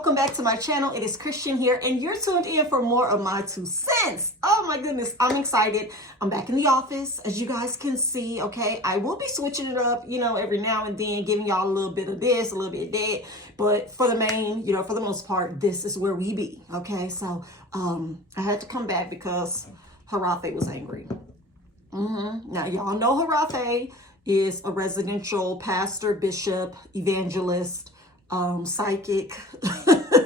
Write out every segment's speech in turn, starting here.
welcome back to my channel. It is Christian here, and you're tuned in for more of my 2 cents. Oh my goodness, I'm excited. I'm back in the office, as you guys can see, okay? I will be switching it up, every now and then, giving y'all a little bit of this, a little bit of that. But for the main, for the most part, this is where we be, okay? So I had to come back because Harafe was angry. Now, y'all know Harafe is a residential pastor, bishop, evangelist, psychic,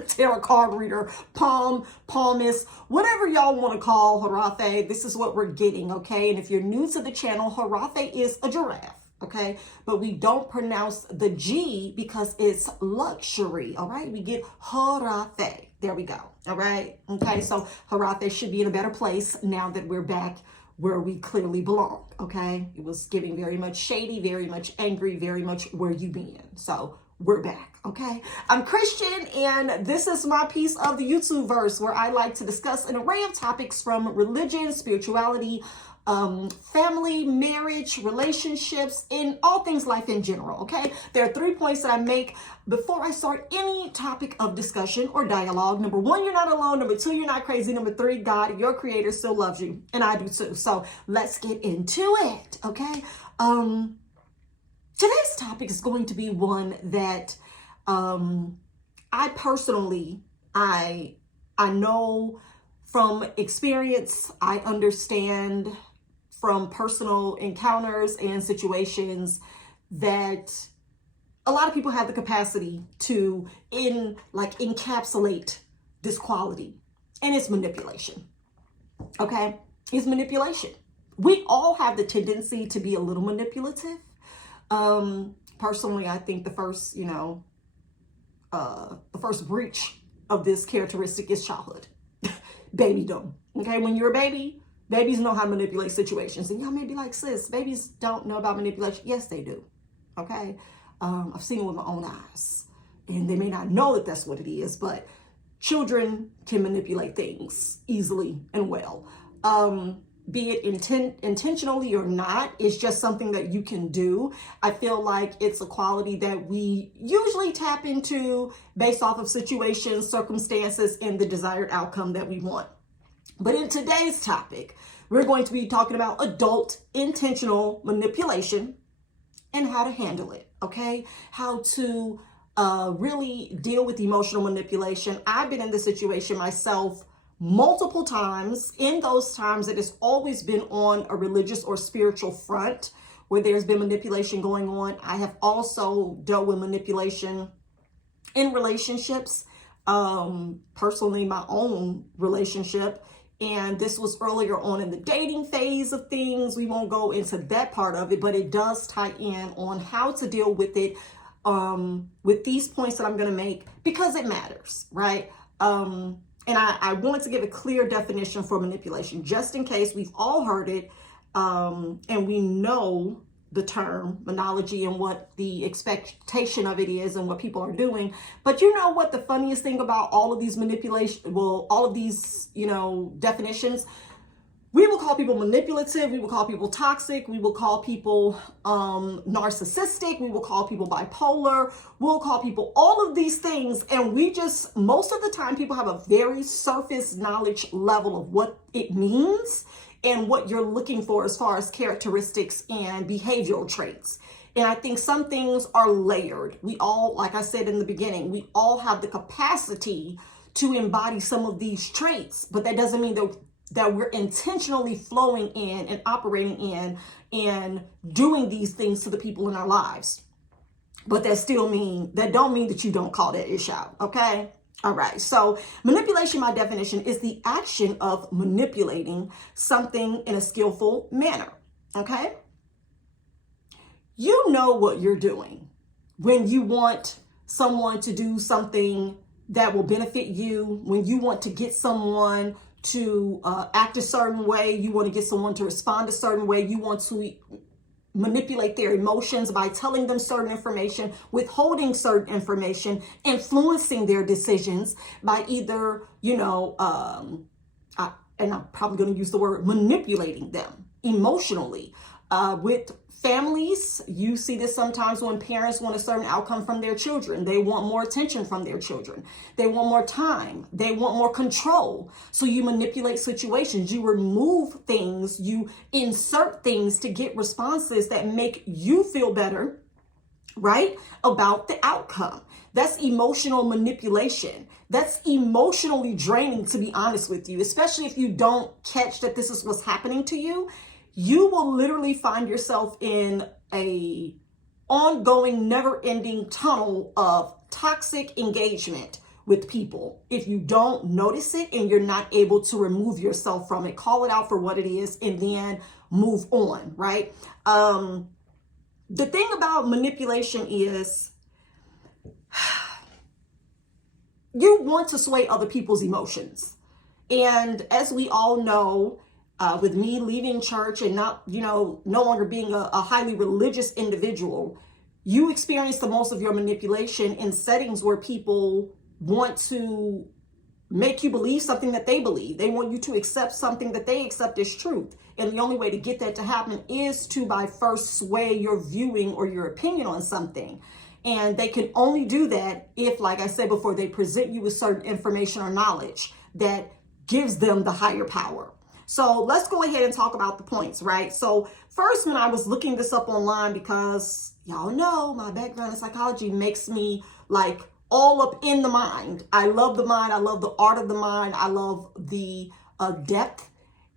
tarot card reader, palmist, whatever y'all want to call Harafe. This is what we're getting, okay? And if you're new to the channel, Harafe is a giraffe, okay? But we don't pronounce the G because it's luxury, all right? We get Harafe. There we go, all right? Okay, so Harafe should be in a better place now that we're back where we clearly belong, okay? It was giving very much shady, very much angry, very much where you been. So we're back, okay? I'm Christian, and this is my piece of the YouTube verse where I like to discuss an array of topics from religion, spirituality, family, marriage, relationships, and all things life in general, okay? There are 3 points that I make before I start any topic of discussion or dialogue. Number 1, you're not alone. Number 2, you're not crazy. Number 3, God, your creator, still loves you, and I do too. So let's get into it, okay? Today's topic is going to be one that I personally, I know from experience, I understand from personal encounters and situations that a lot of people have the capacity to encapsulate this quality, and it's manipulation, okay? It's manipulation. We all have the tendency to be a little manipulative. Personally, I think the first breach of this characteristic is childhood, babydom. Okay, when you're a baby, babies know how to manipulate situations, and y'all may be like, sis, babies don't know about manipulation. Yes, they do. Okay, I've seen it with my own eyes, and they may not know that that's what it is, but children can manipulate things easily and well. Be it intentionally or not, it's just something that you can do. I feel like it's a quality that we usually tap into based off of situations, circumstances, and the desired outcome that we want. But in today's topic, we're going to be talking about adult intentional manipulation and how to handle it, okay? How to really deal with emotional manipulation. I've been in this situation myself multiple times. In those times, it has always been on a religious or spiritual front where there's been manipulation going on. I have also dealt with manipulation in relationships, personally, my own relationship. And this was earlier on in the dating phase of things. We won't go into that part of it, but it does tie in on how to deal with it with these points that I'm going to make because it matters, right? And I wanted to give a clear definition for manipulation, just in case we've all heard it, and we know the terminology and what the expectation of it is and what people are doing. But you know what the funniest thing about all of these all of these, definitions? We will call people manipulative. We will call people toxic. We will call people narcissistic. We will call people bipolar. We'll call people all of these things. And we just, most of the time, people have a very surface knowledge level of what it means and what you're looking for as far as characteristics and behavioral traits. And I think some things are layered. We all, like I said in the beginning, we all have the capacity to embody some of these traits, but that doesn't mean that we're intentionally flowing in and operating in and doing these things to the people in our lives. But that don't mean that you don't call that ish out, okay? All right, so manipulation, my definition, is the action of manipulating something in a skillful manner, okay? You know what you're doing when you want someone to do something that will benefit you, when you want to get someone to act a certain way, you want to get someone to respond a certain way, you want to manipulate their emotions by telling them certain information, withholding certain information, influencing their decisions by either, and I'm probably going to use the word manipulating them emotionally, With families, you see this sometimes when parents want a certain outcome from their children. They want more attention from their children. They want more time. They want more control. So you manipulate situations. You remove things. You insert things to get responses that make you feel better, right, about the outcome. That's emotional manipulation. That's emotionally draining, to be honest with you, especially if you don't catch that this is what's happening to you. You will literally find yourself in a ongoing, never-ending tunnel of toxic engagement with people if you don't notice it and you're not able to remove yourself from it. Call it out for what it is and then move on, right? The thing about manipulation is you want to sway other people's emotions. And as we all know, with me leaving church and not, no longer being a highly religious individual, you experience the most of your manipulation in settings where people want to make you believe something that they believe. They want you to accept something that they accept as truth. And the only way to get that to happen is to by first sway your viewing or your opinion on something. And they can only do that if, like I said before, they present you with certain information or knowledge that gives them the higher power. So let's go ahead and talk about the points, right? So first, when I was looking this up online, because y'all know my background in psychology makes me like all up in the mind. I love the mind. I love the art of the mind. I love the depth.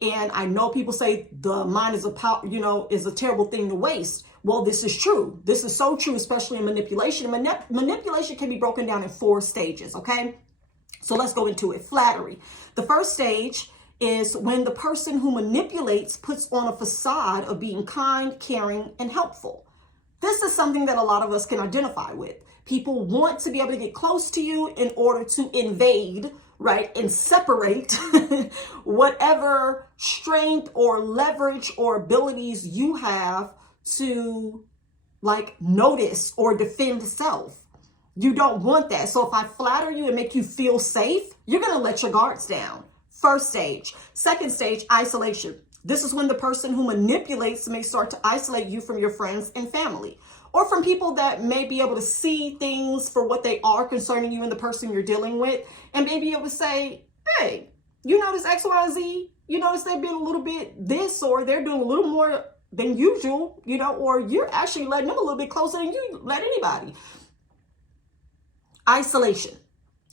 And I know people say the mind is a terrible thing to waste. Well, this is true. This is so true, especially in manipulation. Manipulation can be broken down in 4 stages, okay? So let's go into it. Flattery. The first stage is when the person who manipulates puts on a facade of being kind, caring, and helpful. This is something that a lot of us can identify with. People want to be able to get close to you in order to invade, right, and separate whatever strength or leverage or abilities you have to like notice or defend self. You don't want that. So if I flatter you and make you feel safe, you're going to let your guards down. First stage. Second stage, isolation. This is when the person who manipulates may start to isolate you from your friends and family, or from people that may be able to see things for what they are concerning you and the person you're dealing with, and may be able to say, hey, you notice X, Y, and Z? You notice they've been a little bit this, or they're doing a little more than usual, or you're actually letting them a little bit closer than you let anybody. Isolation.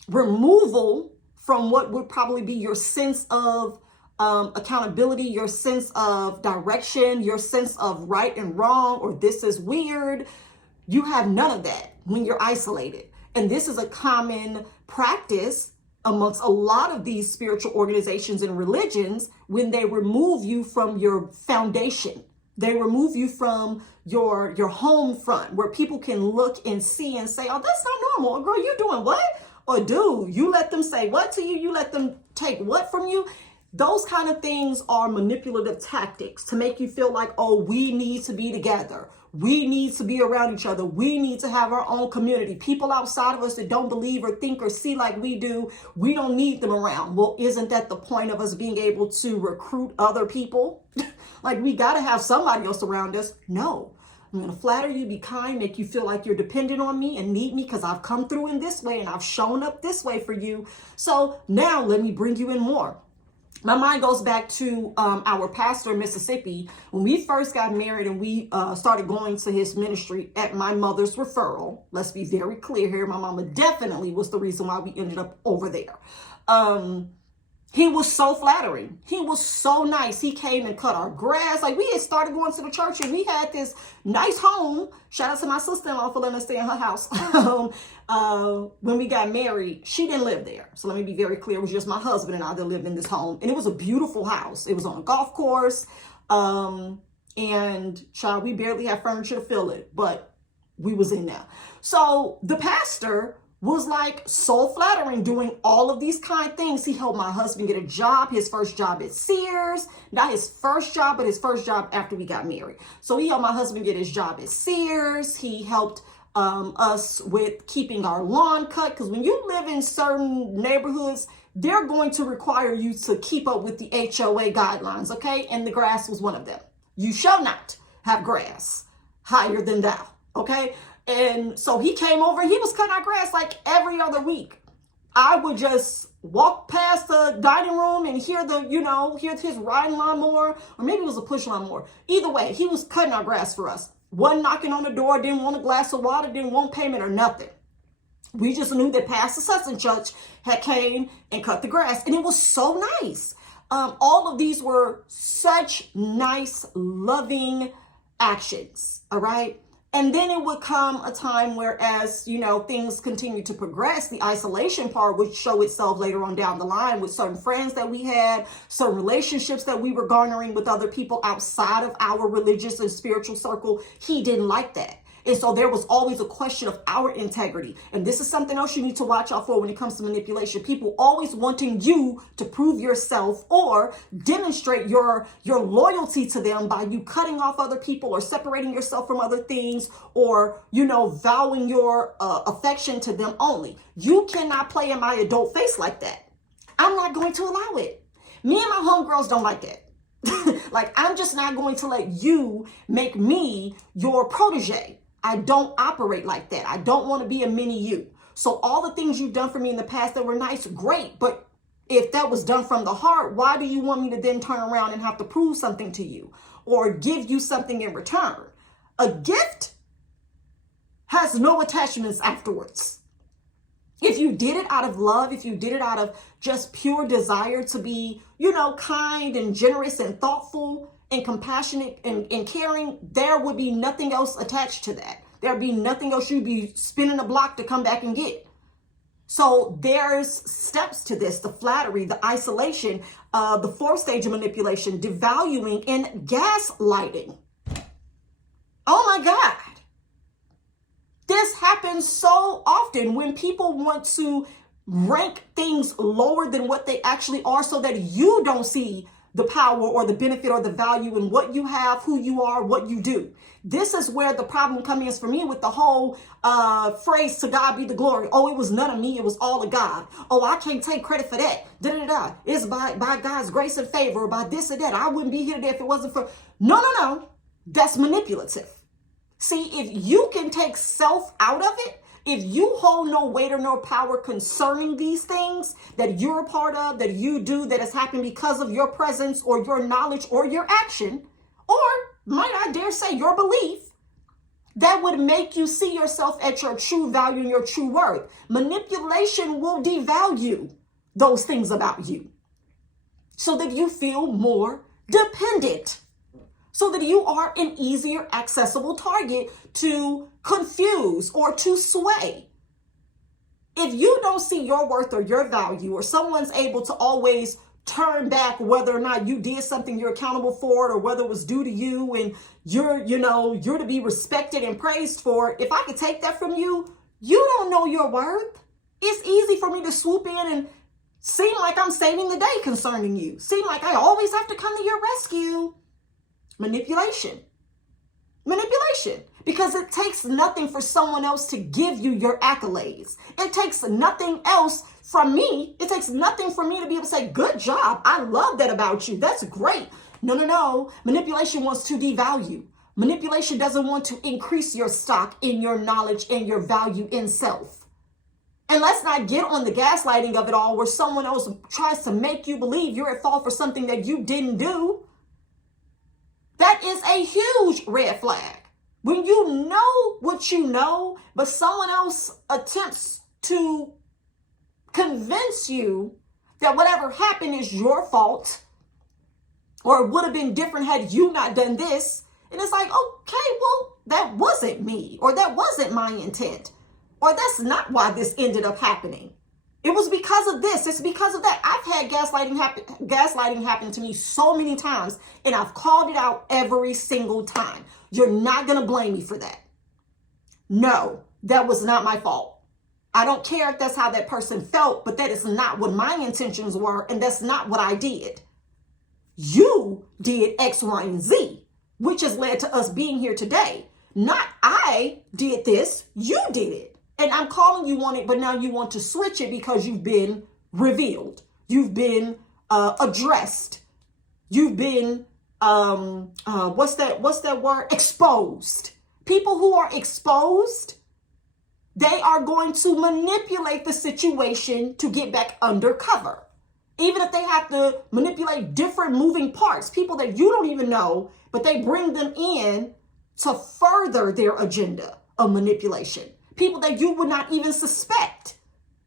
Removal from what would probably be your sense of accountability, your sense of direction, your sense of right and wrong, or this is weird. You have none of that when you're isolated. And this is a common practice amongst a lot of these spiritual organizations and religions when they remove you from your foundation. They remove you from your home front where people can look and see and say, oh, that's not normal. Girl, you doing what? Or dude, you let them say what to you? You let them take what from you? Those kind of things are manipulative tactics to make you feel like, oh, we need to be together. We need to be around each other. We need to have our own community. People outside of us that don't believe or think or see like we do, we don't need them around. Well, isn't that the point of us being able to recruit other people? Like we got to have somebody else around us. No. I'm going to flatter you, be kind, make you feel like you're dependent on me and need me because I've come through in this way and I've shown up this way for you. So now let me bring you in more. My mind goes back to our pastor in Mississippi. When we first got married and we started going to his ministry at my mother's referral. Let's be very clear here. My mama definitely was the reason why we ended up over there. He was so flattering. He was so nice. He came and cut our grass. Like we had started going to the church and we had this nice home. Shout out to my sister-in-law for letting us stay in her house. When we got married, she didn't live there. So let me be very clear. It was just my husband and I that lived in this home. And it was a beautiful house. It was on a golf course. And child, we barely had furniture to fill it, but we was in there. So the pastor was like so flattering, doing all of these kind things. He helped my husband get a job, his first job at Sears. Not his first job, but his first job after we got married. So he helped my husband get his job at Sears. He helped us with keeping our lawn cut. Because when you live in certain neighborhoods, they're going to require you to keep up with the HOA guidelines, okay? And the grass was one of them. You shall not have grass higher than thou. Okay. And so he came over, he was cutting our grass like every other week. I would just walk past the dining room and hear hear his riding lawnmower, or maybe it was a push lawnmower. Either way, he was cutting our grass for us. Wasn't knocking on the door, didn't want a glass of water, didn't want payment or nothing. We just knew that Pastor such and such had came and cut the grass, and it was so nice. All of these were such nice, loving actions, all right? And then it would come a time where, as things continue to progress, the isolation part would show itself later on down the line with certain friends that we had, certain relationships that we were garnering with other people outside of our religious and spiritual circle. He didn't like that. And so there was always a question of our integrity. And this is something else you need to watch out for when it comes to manipulation. People always wanting you to prove yourself or demonstrate your loyalty to them by you cutting off other people or separating yourself from other things or, vowing your affection to them only. You cannot play in my adult face like that. I'm not going to allow it. Me and my homegirls don't like that. Like, I'm just not going to let you make me your protege. I don't operate like that. I don't want to be a mini you. So all the things you've done for me in the past that were nice, great. But if that was done from the heart, why do you want me to then turn around and have to prove something to you or give you something in return? A gift has no attachments afterwards. If you did it out of love, if you did it out of just pure desire to be, kind and generous and thoughtful and compassionate and caring, there would be nothing else attached to that. There'd be nothing else you'd be spinning a block to come back and get. So there's steps to this: the flattery, the isolation, the fourth stage of manipulation, devaluing, and gaslighting. Oh my God. This happens so often when people want to rank things lower than what they actually are so that you don't see the power or the benefit or the value in what you have, who you are, what you do. This is where the problem comes in for me with the whole phrase, to God be the glory. Oh, it was none of me. It was all of God. Oh, I can't take credit for that. Da-da-da. It's by God's grace and favor, or by this or that. I wouldn't be here today if it wasn't for... No. That's manipulative. See, if you can take self out of it, if you hold no weight or no power concerning these things that you're a part of, that you do, that has happened because of your presence or your knowledge or your action, or might I dare say your belief, that would make you see yourself at your true value and your true worth. Manipulation will devalue those things about you so that you feel more dependent, so that you are an easier accessible target to confuse or to sway. If you don't see your worth or your value, or someone's able to always turn back whether or not you did something you're accountable for it, or whether it was due to you and you're to be respected and praised for it, if I could take that from you, you don't know your worth. It's easy for me to swoop in and seem like I'm saving the day concerning you. Seem like I always have to come to your rescue. Manipulation. Because it takes nothing for someone else to give you your accolades. It takes nothing else from me. It takes nothing for me to be able to say, good job. I love that about you. That's great. No. Manipulation wants to devalue. Manipulation doesn't want to increase your stock in your knowledge and your value in self. And let's not get on the gaslighting of it all, where someone else tries to make you believe you're at fault for something that you didn't do. That is a huge red flag. When you know what you know, but someone else attempts to convince you that whatever happened is your fault, or it would have been different had you not done this. And it's like, okay, well, that wasn't me, or that wasn't my intent, or that's not why this ended up happening. It was because of this. It's because of that. I've had gaslighting happen to me so many times, and I've called it out every single time. You're not going to blame me for that. No, that was not my fault. I don't care if that's how that person felt, but that is not what my intentions were, and that's not what I did. You did X, Y, and Z, which has led to us being here today. Not I did this, you did it. And I'm calling you on it, but now you want to switch it because you've been revealed. You've been addressed. You've been what's that word? Exposed. People who are exposed, they are going to manipulate the situation to get back undercover. Even if they have to manipulate different moving parts, people that you don't even know, but they bring them in to further their agenda of manipulation. People that you would not even suspect.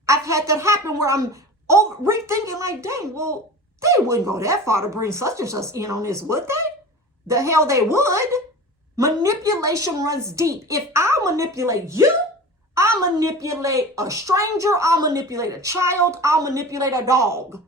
I've had that happen where I'm rethinking like, dang, well, they wouldn't go that far to bring such and such in on this, would they? The hell they would. Manipulation runs deep. If I manipulate you, I'll manipulate a stranger, I'll manipulate a child, I'll manipulate a dog.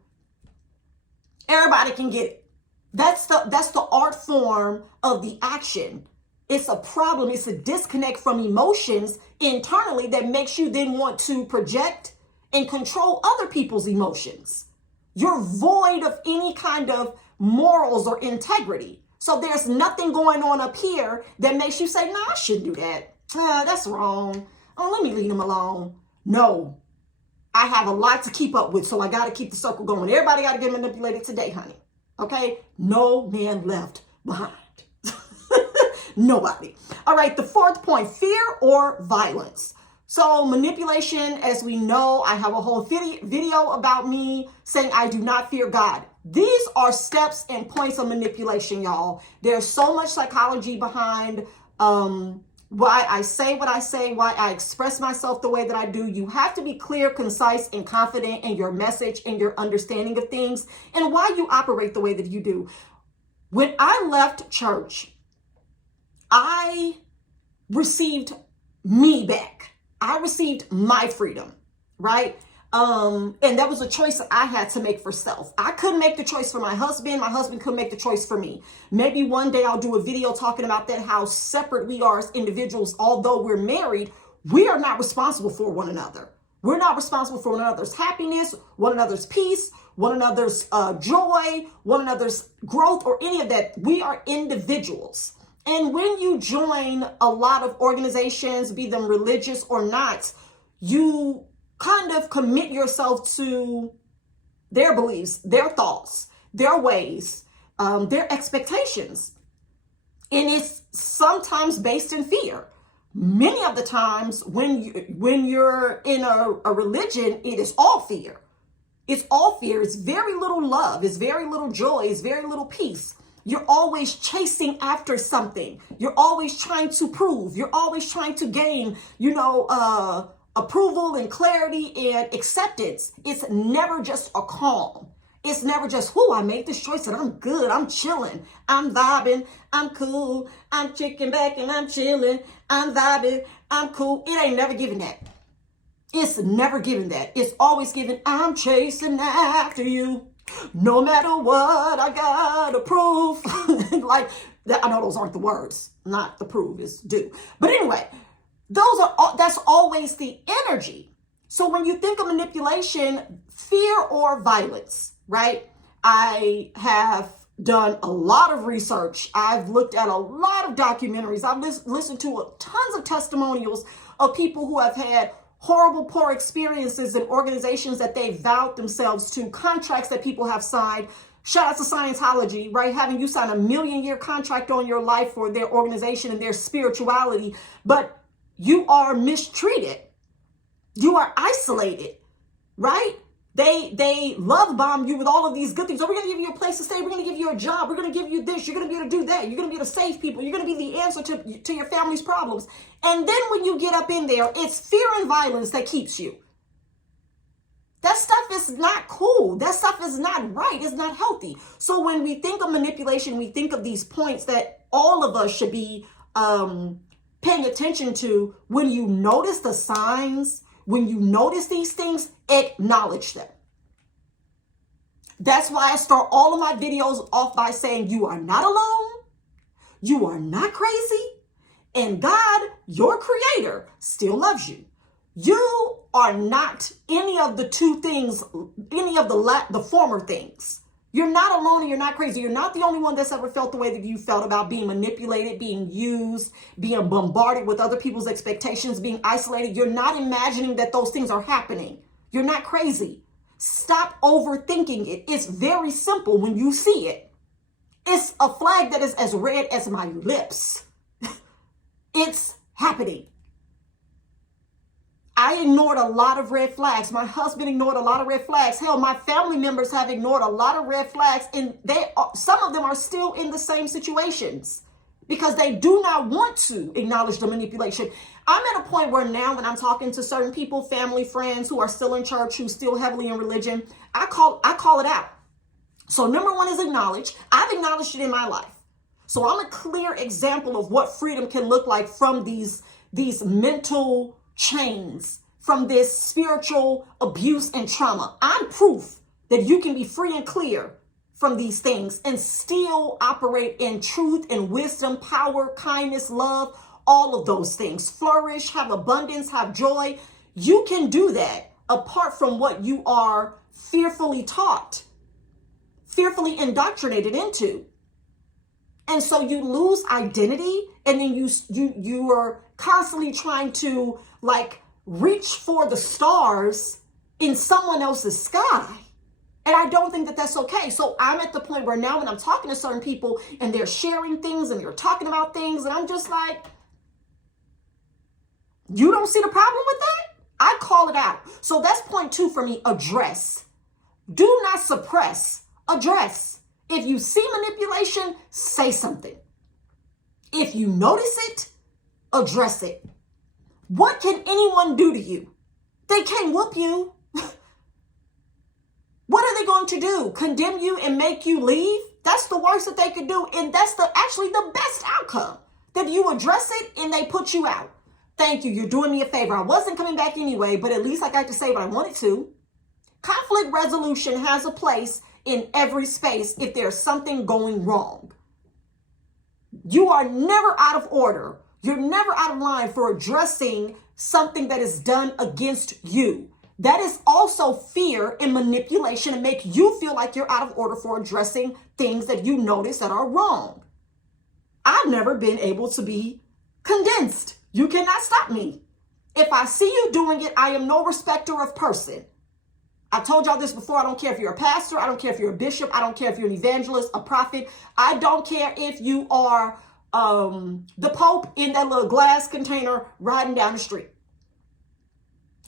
Everybody can get it. That's the art form of the action. It's a problem. It's a disconnect from emotions internally that makes you then want to project and control other people's emotions. You're void of any kind of morals or integrity. So there's nothing going on up here that makes you say, nah, I shouldn't do that. That's wrong. Oh, let me leave them alone. No, I have a lot to keep up with, so I got to keep the circle going. Everybody got to get manipulated today, honey. Okay? No man left behind. Nobody. All right, the fourth point, fear or violence. So manipulation, as we know, I have a whole video about me saying I do not fear God. These are steps and points of manipulation, y'all. There's so much psychology behind why I say what I say, why I express myself the way that I do. You have to be clear, concise, and confident in your message and your understanding of things and why you operate the way that you do. When I left church, I received me back. I received my freedom, right? And that was a choice that I had to make for self. I couldn't make the choice for my husband. My husband couldn't make the choice for me. Maybe one day I'll do a video talking about that, how separate we are as individuals. Although we're married, we are not responsible for one another. We're not responsible for one another's happiness, one another's peace, one another's joy, one another's growth, or any of that. We are individuals. And when you join a lot of organizations, be them religious or not, you kind of commit yourself to their beliefs, their thoughts, their ways, their expectations. And it's sometimes based in fear. Many of the times when you're in a religion, it is all fear. It's all fear. It's very little love. It's very little joy. It's very little peace. You're always chasing after something. You're always trying to prove. You're always trying to gain, approval and clarity and acceptance. It's never just a calm. It's never just, I made this choice and I'm good. I'm chilling. I'm vibing. I'm cool. I'm kicking back and I'm chilling. I'm vibing. I'm cool. It ain't never given that. It's never given that. It's always given, I'm chasing after you. No matter what, I gotta prove. Like that, I know those aren't the words, not the prove, is do. But anyway, that's always the energy. So when you think of manipulation, fear or violence, right? I have done a lot of research. I've looked at a lot of documentaries. I've listened to tons of testimonials of people who have had horrible, poor experiences in organizations that they vowed themselves to, contracts that people have signed. Shout out to Scientology, right? Having you sign a 1,000,000-year contract on your life for their organization and their spirituality, but you are mistreated. You are isolated, right? They love bomb you with all of these good things. Oh, we're going to give you a place to stay. We're going to give you a job. We're going to give you this. You're going to be able to do that. You're going to be able to save people. You're going to be the answer to your family's problems. And then when you get up in there, it's fear and violence that keeps you. That stuff is not cool. That stuff is not right. It's not healthy. So when we think of manipulation, we think of these points that all of us should be paying attention to. When you notice the signs, when you notice these things, acknowledge them. That's why I start all of my videos off by saying you are not alone. You are not crazy. And God, your creator, still loves you. You are not any of the two things, any of the former things. You're not alone and you're not crazy. You're not the only one that's ever felt the way that you felt about being manipulated, being used, being bombarded with other people's expectations, being isolated. You're not imagining that those things are happening. You're not crazy. Stop overthinking it. It's very simple when you see it. It's a flag that is as red as my lips. It's happening. I ignored a lot of red flags. My husband ignored a lot of red flags. Hell, my family members have ignored a lot of red flags, and some of them are still in the same situations because they do not want to acknowledge the manipulation. I'm at a point where now when I'm talking to certain people, family, friends who are still in church, who still heavily in religion, I call it out. So number one is acknowledge. I've acknowledged it in my life. So I'm a clear example of what freedom can look like from these mental chains, from this spiritual abuse and trauma. I'm proof that you can be free and clear from these things and still operate in truth and wisdom, power, kindness, love, all of those things. Flourish, have abundance, have joy. You can do that apart from what you are fearfully taught, fearfully indoctrinated into. And so you lose identity, and then you are constantly trying to like reach for the stars in someone else's sky. And I don't think that that's okay. So I'm at the point where now when I'm talking to certain people and they're sharing things and they're talking about things, and I'm just like, you don't see the problem with that? I call it out. So that's point 2 for me. Address. Do not suppress. Address. If you see manipulation, say something. If you notice it, address it. What can anyone do to you? They can't whoop you. What are they going to do? Condemn you and make you leave? That's the worst that they could do. And that's actually the best outcome. That you address it and they put you out. Thank you. You're doing me a favor. I wasn't coming back anyway, but at least I got to say what I wanted to. Conflict resolution has a place in every space if there's something going wrong. You are never out of order. You're never out of line for addressing something that is done against you. That is also fear and manipulation and make you feel like you're out of order for addressing things that you notice that are wrong. I've never been able to be condensed. You cannot stop me. If I see you doing it, I am no respecter of person. I've told y'all this before. I don't care if you're a pastor. I don't care if you're a bishop. I don't care if you're an evangelist, a prophet. I don't care if you are the Pope in that little glass container riding down the street.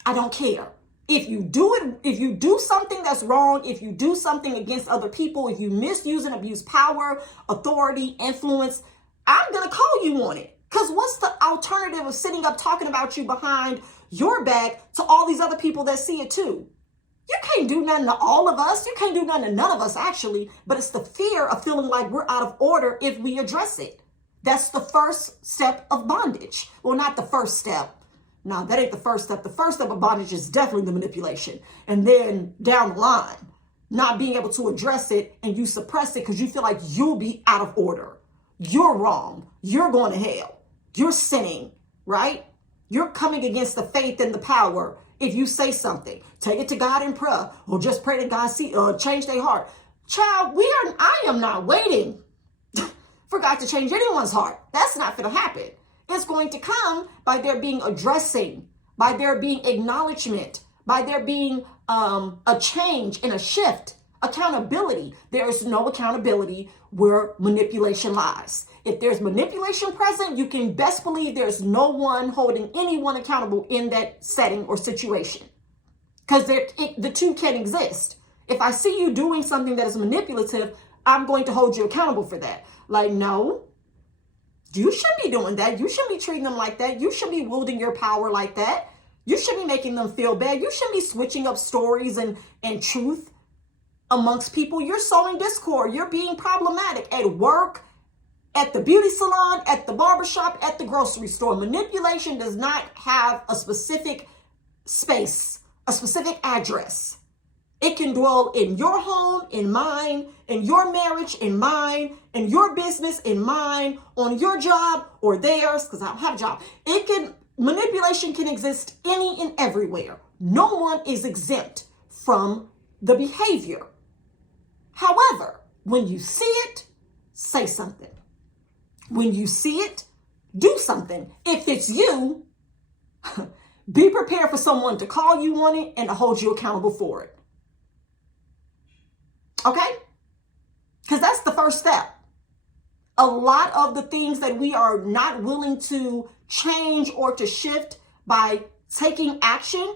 I don't care. If you do it, if you do something that's wrong, if you do something against other people, if you misuse and abuse power, authority, influence, I'm going to call you on it. Because what's the alternative of sitting up talking about you behind your back to all these other people that see it too? You can't do nothing to all of us. You can't do nothing to none of us, actually. But it's the fear of feeling like we're out of order if we address it. That's the first step of bondage. Well, not the first step. No, that ain't the first step. The first step of bondage is definitely the manipulation. And then down the line, not being able to address it and you suppress it because you feel like you'll be out of order. You're wrong. You're going to hell. You're sinning, right? You're coming against the faith and the power. If you say something, take it to God in prayer, or just pray that God change their heart. Child, I am not waiting for God to change anyone's heart. That's not going to happen. It's going to come by there being addressing, by there being acknowledgement, by there being a change and a shift. Accountability. There is no accountability where manipulation lies. If there's manipulation present, you can best believe there's no one holding anyone accountable in that setting or situation. Because the two can exist. If I see you doing something that is manipulative, I'm going to hold you accountable for that. Like, no, you shouldn't be doing that. You shouldn't be treating them like that. You shouldn't be wielding your power like that. You shouldn't be making them feel bad. You shouldn't be switching up stories and truth amongst people. You're sowing discord. You're being problematic at work, at the beauty salon, at the barbershop, at the grocery store. Manipulation does not have a specific space, a specific address. It can dwell in your home, in mine, in your marriage, in mine, in your business, in mine, on your job or theirs, because I don't have a job. Manipulation can exist any and everywhere. No one is exempt from the behavior. However, when you see it, say something. When you see it, do something. If it's you, be prepared for someone to call you on it and to hold you accountable for it. Okay? Because that's the first step. A lot of the things that we are not willing to change or to shift by taking action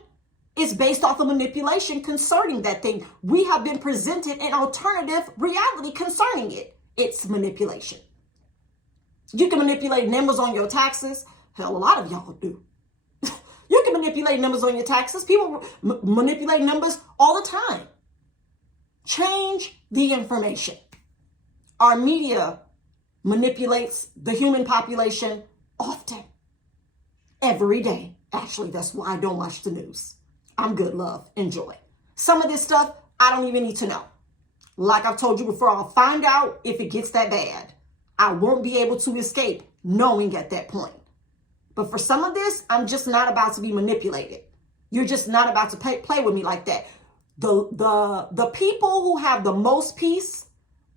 is based off of manipulation concerning that thing. We have been presented an alternative reality concerning it. It's manipulation. You can manipulate numbers on your taxes. Hell, a lot of y'all do. You can manipulate numbers on your taxes. People manipulate numbers all the time. Change the information. Our media manipulates the human population often. Every day. Actually, that's why I don't watch the news. I'm good, love. Enjoy. Some of this stuff, I don't even need to know. Like I've told you before, I'll find out if it gets that bad. I won't be able to escape knowing at that point. But for some of this, I'm just not about to be manipulated. You're just not about to play with me like that. The people who have the most peace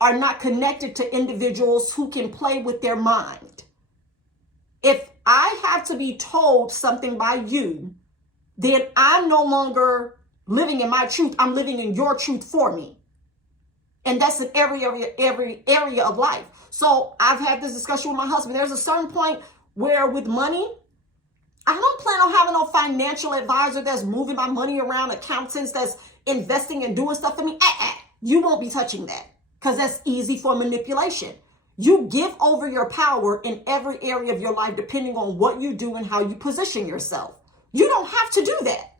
are not connected to individuals who can play with their mind. If I have to be told something by you, then I'm no longer living in my truth. I'm living in your truth for me. And that's in every area of life. So I've had this discussion with my husband. There's a certain point where with money, I don't plan on having no financial advisor that's moving my money around, accountants that's investing and doing stuff for me. You won't be touching that because that's easy for manipulation. You give over your power in every area of your life depending on what you do and how you position yourself. You don't have to do that.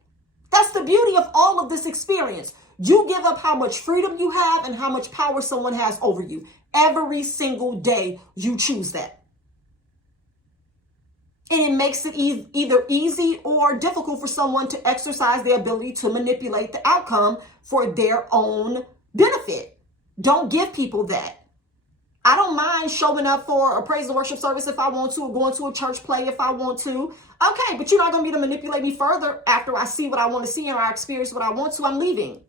That's the beauty of all of this experience. You give up how much freedom you have and how much power someone has over you. Every single day you choose that. And it makes it either easy or difficult for someone to exercise their ability to manipulate the outcome for their own benefit. Don't give people that. I don't mind showing up for a praise and worship service if I want to, or going to a church play if I want to. Okay, but you're not going to be able to manipulate me further after I see what I want to see and I experience what I want to. I'm leaving.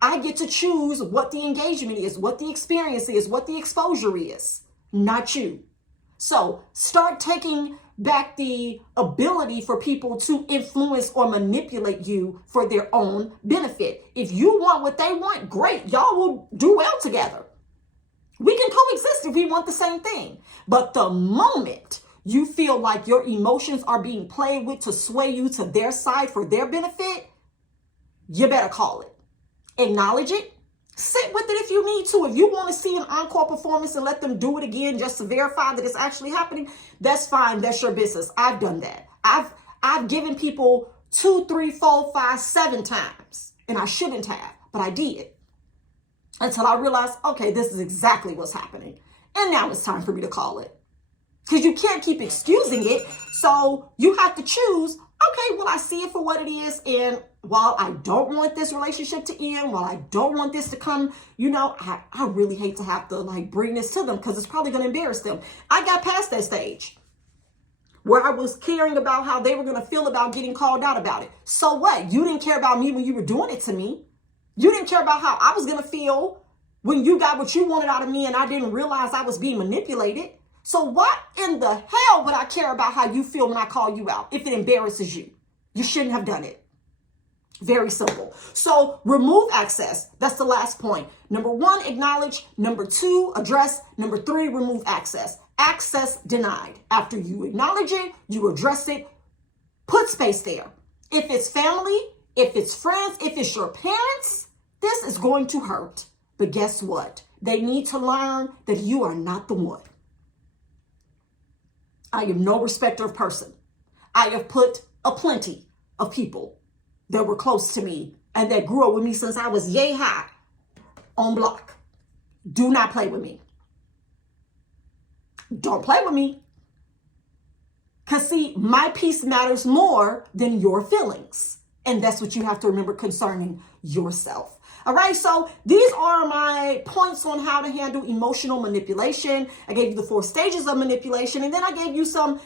I get to choose what the engagement is, what the experience is, what the exposure is, not you. So start taking back the ability for people to influence or manipulate you for their own benefit. If you want what they want, great. Y'all will do well together. We can coexist if we want the same thing. But the moment you feel like your emotions are being played with to sway you to their side for their benefit, you better call it. Acknowledge it. Sit with it if you need to. If you want to see an encore performance and let them do it again just to verify that it's actually happening, that's fine. That's your business. I've done that. I've given people 2, 3, 4, 5, 7 times, and I shouldn't have, but I did. Until I realized, okay, this is exactly what's happening. And now it's time for me to call it. Because you can't keep excusing it. So you have to choose, okay, well, I see it for what it is. And while I don't want this relationship to end, while I don't want this to come, I really hate to have to bring this to them because it's probably going to embarrass them. I got past that stage where I was caring about how they were going to feel about getting called out about it. So what? You didn't care about me when you were doing it to me. You didn't care about how I was going to feel when you got what you wanted out of me and I didn't realize I was being manipulated. So what in the hell would I care about how you feel when I call you out if it embarrasses you? You shouldn't have done it. Very simple. So remove access. That's the last point. Number 1, acknowledge. Number 2, address. Number 3, remove access. Access denied. After you acknowledge it, you address it, put space there. If it's family, if it's friends, if it's your parents, this is going to hurt. But guess what? They need to learn that you are not the one. I am no respecter of person. I have put a plenty of people that were close to me and that grew up with me since I was yay high on block. Do not play with me. Don't play with me. Because see, my peace matters more than your feelings. And that's what you have to remember concerning yourself. All right, so these are my points on how to handle emotional manipulation. I gave you the 4 stages of manipulation, and then I gave you some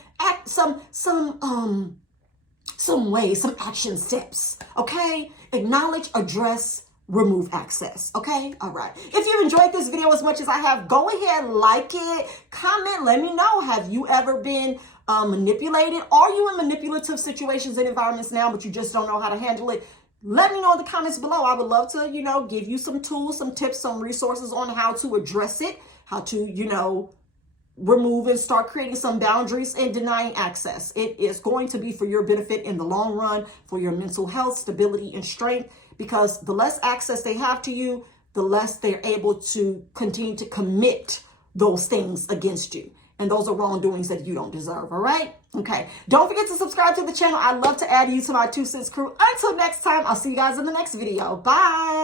ways, some action steps. Okay, acknowledge, address, remove access. Okay, all right. If you enjoyed this video as much as I have, go ahead, like it, comment, let me know. Have you ever been manipulated? Are you in manipulative situations and environments now, but you just don't know how to handle it? Let me know in the comments below. I would love to, give you some tools, some tips, some resources on how to address it, how to, remove and start creating some boundaries and denying access. It is going to be for your benefit in the long run, for your mental health, stability, and strength, because the less access they have to you, the less they're able to continue to commit those things against you. And those are wrongdoings that you don't deserve, all right? Okay. Don't forget to subscribe to the channel. I'd love to add you to my 2 cents crew. Until next time, I'll see you guys in the next video. Bye.